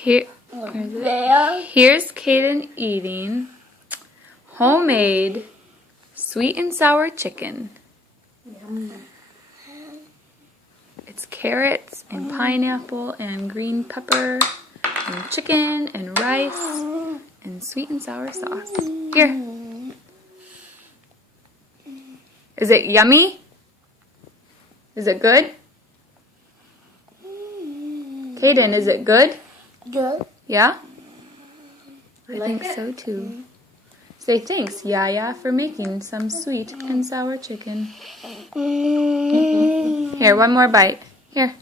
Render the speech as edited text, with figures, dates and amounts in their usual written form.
Here, here's Kaidyn eating homemade sweet and sour chicken. It's carrots and pineapple and green pepper and chicken and rice and sweet and sour sauce. Here. Is it yummy? Is it good? Kaidyn, is it good? Good. Yeah? I think so too. Say thanks, Yaya, for making some sweet and sour chicken. Here, one more bite. Here.